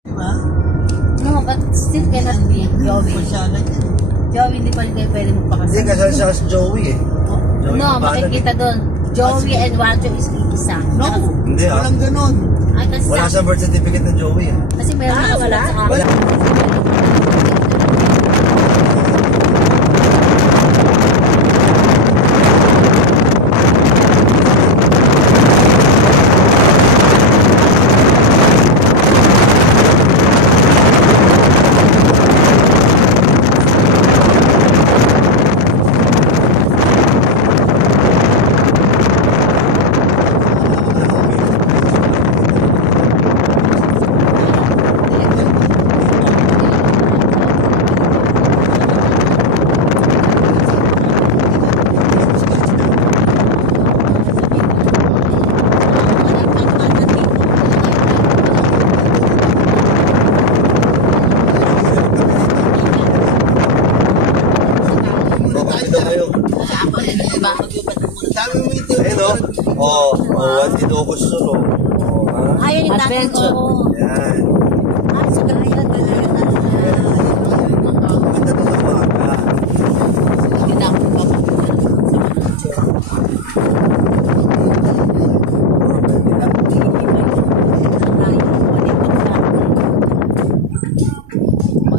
Diba? No, but still cannot be Joey. Joey, hindi pa rin kayo pwede magpakasal. Hindi, kasal siya si Joey eh. Joey no, makikita doon. Joey and Wancho is isa. No, hindi ah. Walang ganun. Ay, kasi wala sa birth certificate ng Joey eh. Kasi meron na wala? Wala. Dito ako sulo. Ayun yung tatay ko. Yan. Sa gaya. Kita to sa baka. Kita ko pa.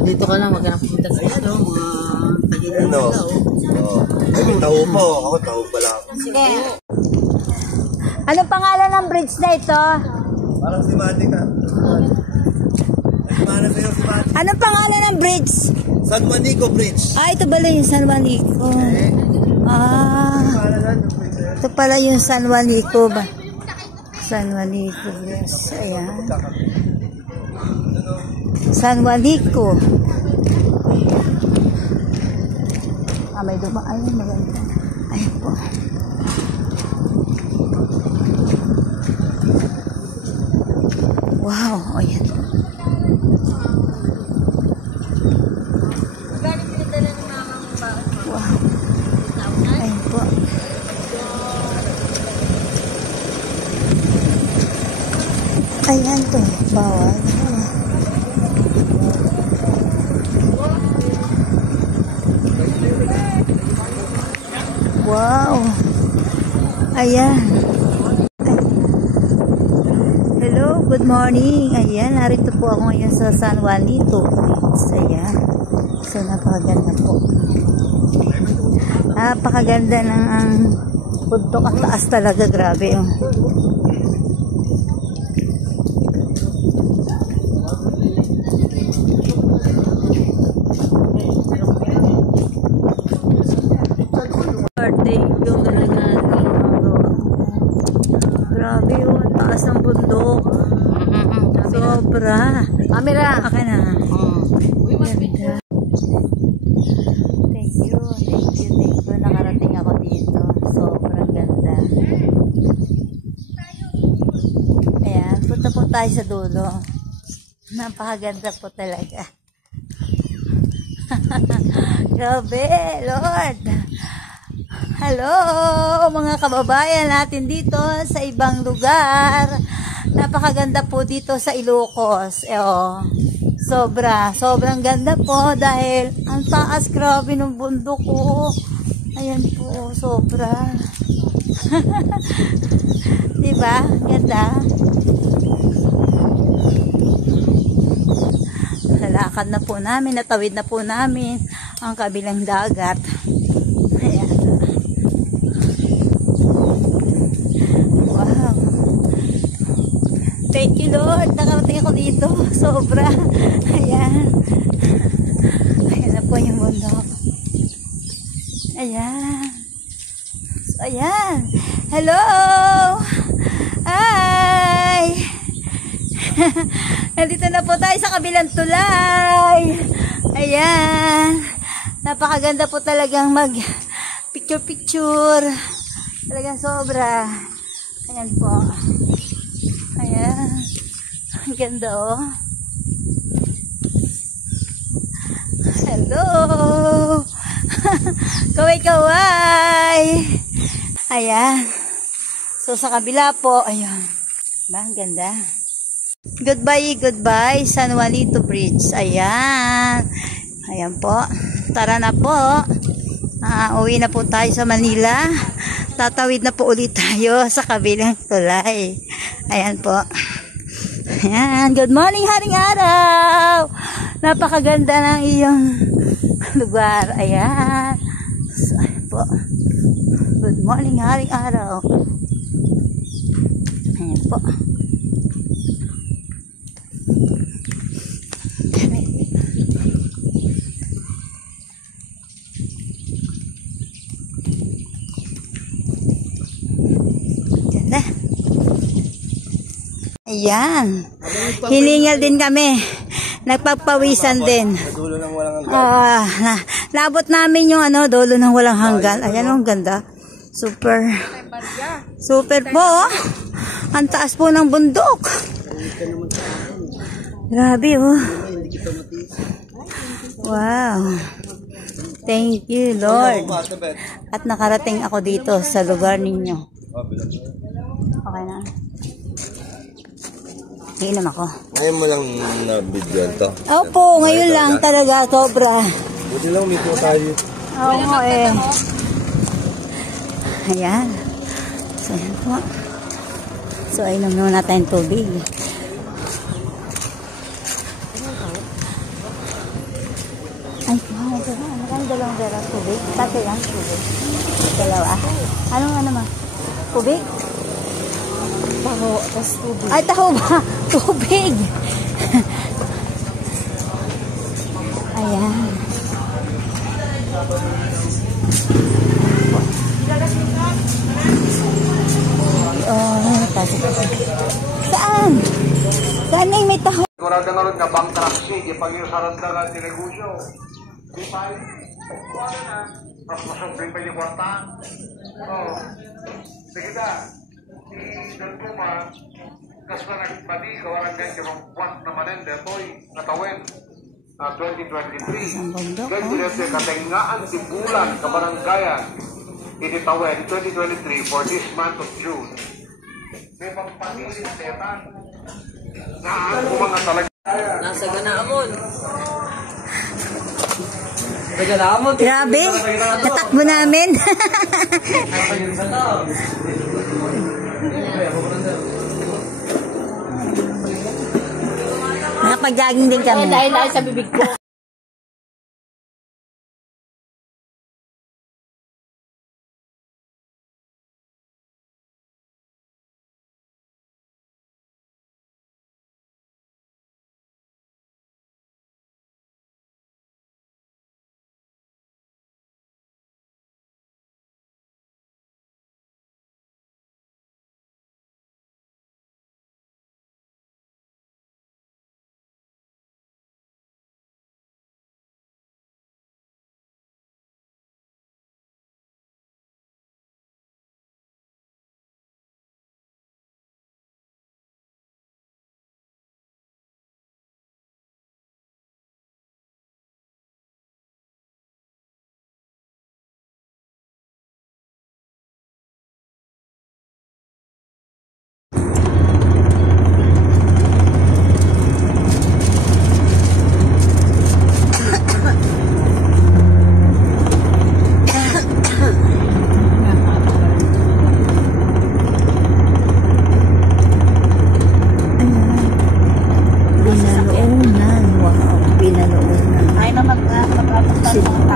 Dito ka lang, wag ka na pumunta sa ito. Ano? Ay, may tao pa. Ako tao pala. Sige. Anong pangalan ng bridge na ito? Parang si Mati ka. Anong pangalan ng bridge? San Juanico Bridge. Ah, ito pala yung San Juanico. Ah, ito pala yung San Juanico ba? San Juanico, yes. Ayan. San Juanico. Ah, may dumaan. Ayun, maganda. Ayun po. Wow, oh yan. Wow. Ayun po. Ayan to, bawal. Wow. Ayan. Hello, good morning. Ayan, narito po ako ngayon sa San Juanito. Ayan. So, napakaganda po. Napakaganda ng ang bundok. Ang taas talaga, grabe. Oh. Birthday yung talaga. Grabe yun, taas ng bundok. Sobra. Camera. Akin na. Ganda. Thank you. Nakarating ako dito. Sobrang ganda. Ayan, punta po tayo sa dulo. Napakaganda po talaga. Grabe, Lord. Hello, mga kababayan natin dito sa ibang lugar. Napakaganda po dito sa Ilocos. Sobrang ganda po dahil ang taas, grabe ng bundok ko. Ayan po, sobra. Diba? Ganda. Lalakad na po namin, natawid na po namin ang kabilang dagat. Ayan. Wow. Thank you, Lord. Nakarating ako dito. Sobra. Ayan. Ayan na po yung bundok. Ayan. So, ayan. Hello! Hi! Nandito na po tayo sa kabilang tulay. Ayan. Napakaganda po talagang mag picture. Talagang sobra. Ayan po. Ayan. Ang ganda oh. Hello. Kaway-kaway. Ayan. So sa kabila po, ayun. Ba, ang ganda. Goodbye, goodbye, San Juanito Bridge. Ayan. Ayan po. Tara na po. Uwi na po tayo sa Manila. Tatawid na po ulit tayo sa kabilang tulay. Ayan po. Ayan. Good morning, haring araw. Napakaganda ng iyong lugar. Ayan. So, ayan po. Good morning, haring araw. Ayan po. Ganda. Ayan. Hiningal din kami. Nagpagpawisan din. Dulo ng walang hanggan. Naabot namin yung dulo ng walang hanggan. Ayan, ang ganda. Super. Super po. Ang taas po ng bundok. Grabe oh. Wow. Thank you, Lord. At nakarating ako dito sa lugar ninyo. Okay na. Iinom ako. Ngayon mo lang na-video to? Opo, ngayon lang talaga. Sobra. Buti lang, may po tayo. Oo eh. Ayan. So, ayan po. So, inom naman natin tubig. Ay, magkano dalawang derang tubig? Tatlo lang tubig. Dalawa. Anong naman? Tubig? Taho, tas tubig. Ay, taho ba? Tubig. Ayan. Saan? Saan na yung may taho? Kurang dengar nga bankruptcy, di pag-iusaran na lang yung negosyo. Di pa rin. Tapos masukli pa yung kwarta. Oo. Sige na. Si Deltuma, kas pa nagpadi, kawalan ganyan yung buwan na manende, to'y natawin na 2023. Ganyan katengaan timbulan, kabaranggayan, ititawin 2023 for this month of June. May pagpanilis netan. Naan ko mga talaga. Nasa Ganaamon. Sa Ganaamon. Grabe, natakbo namin. Nakapag-jogging din kami. Dahil sa bibig ko. Binaloonan. Wow, binaloonan. Ay, mag-apunta.